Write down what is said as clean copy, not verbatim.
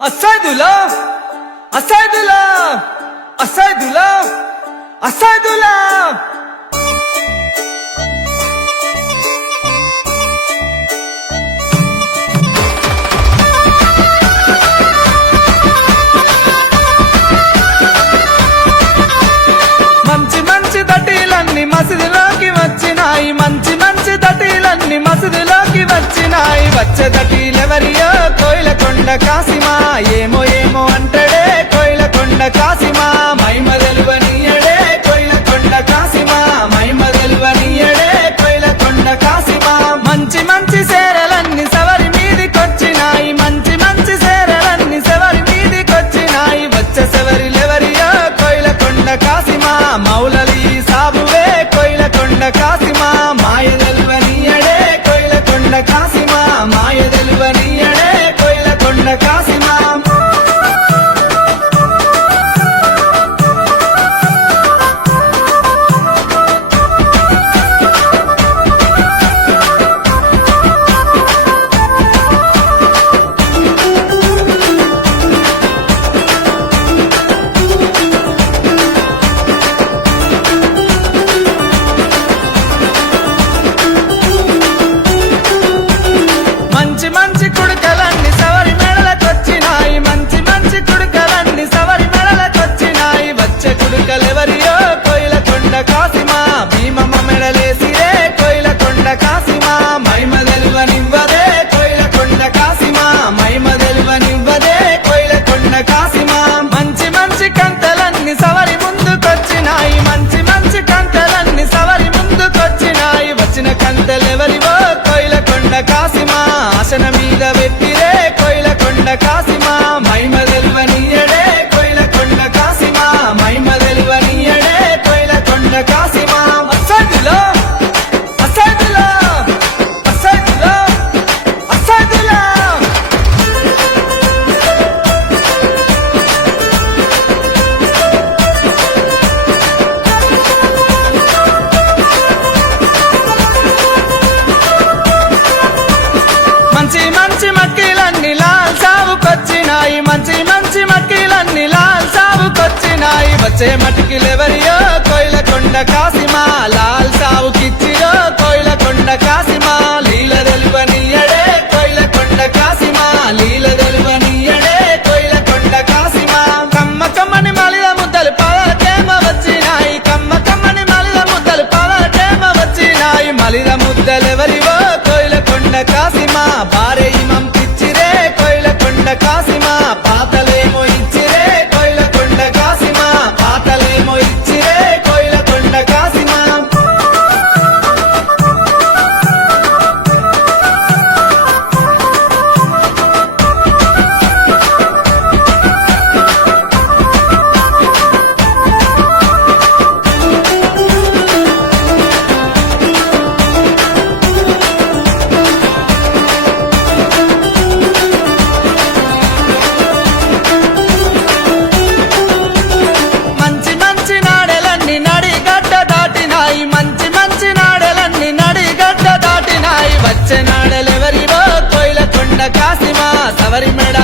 Asaydullah, Asaydullah, Asaydullah, Asaydullah. మంచి మంచి దటీలన్నీ మసీదులోకి వచ్చినాయి, మంచి మంచి దటీలన్నీ మసీదులోకి వచ్చినాయి. వచ్చే దటీలెవరియో కోయిలకొండ కాసిమా, ఏమో ఏమో అంటడే కోయిలకొండ కాసిమా. మైమ తెలువనీయడే కోయిలకొండ కాసిమా, మైమ తెలువనీయడే కోయిలకొండ కాసిమా. మంచి మంచి సేరలన్నీ సవరి మీదికొచ్చినాయి, మంచి మంచి సేరలన్నీ సవరి మీదికొచ్చినాయి. వచ్చే సెవరిలెవరియో కోయిలకొండ కాసిమా, మౌలలి సాబువే కోయిలకొండ కాసిమా. మాయ తెలువనీయడే కోయిలకొండ కాసిమా, మాయ తెలువనీయడే కోయిలకొండ కాసిమా. మంచి మంచి కుడుకలన్నీ సవరి మెడలకొచ్చినాయి, మంచి మంచి కుడుకలన్నీ సవరి మెడలకొచ్చినాయి. వచ్చే కుడుకలెవరియో కోయిలకొండ కాసిమా, భీమమ్మ మెడలేసిరే కోయిలకొండ కాసిమా. మైమ తెలువనివ్వదే కోయిలకొండ కాసిమా, మైమ తెలువనివ్వదే కోయిలకొండ కాసిమా. మంచి మంచి కంతలన్నీ సవరి ముందుకొచ్చినాయి, మంచి మంచి కంతలన్నీ సవరి ముందుకొచ్చినాయి. వచ్చిన కంతలెవరివో కోయిలకొండ కాసిమా, ఆసన మీద పెట్టిరే కోయిలకొండ కాసిమా. మైమ తెలువనీయడే కోయిలకొండ కాసిమా, మైమ తెలువనీయడే కోయిలకొండ కాసిమా. అసైదుల్లాహ్, అసైదుల్లాహ్, అసైదుల్లాహ్, అసైదుల్లాహ్. మంచి మంచి మక్కీలన్నీ లాల్ సావుకొచ్చినాయి, మంచి మంచి మక్కీలన్నీ లాల్ సావుకొచ్చినాయి. వచ్చే మటికిలెవరియో కోయిలకొండ కాసిమా, లాల్ సావుకిచ్చిరో కోయిలకొండ కాసిమా. లీల తెలువనీయడే కోయిలకొండ కాసిమా, లీల తెలువనీయడే కోయిలకొండ కాసిమా. కమ్మ కమ్మని మలిద ముద్దలు పవటేమ వచ్చినాయి, కమ్మ కమ్మని మలిద ముద్దలు పవటేమ వచ్చినాయి. మలిద ముద్దలెవరివో కోయిలకొండ కాసిమా, బారే ఇమం పిచ్చిరే కోయిలకొండ కాసిమా. పాతలేమో ఇచ్చిరే కోయిలకొండ కాసిమా, పాతలేమో ఇచ్చిరే కోయిలకొండ కాసిమా. మంచి మంచి నాడెలన్నీ నడిగడ్డ దాటినాయి, మంచి మంచి నాడెలన్నీ నడిగడ్డ దాటినాయి. వచ్చే నాడెలెవరివో కోయిలకొండ కాసిమా, సవరి మెడ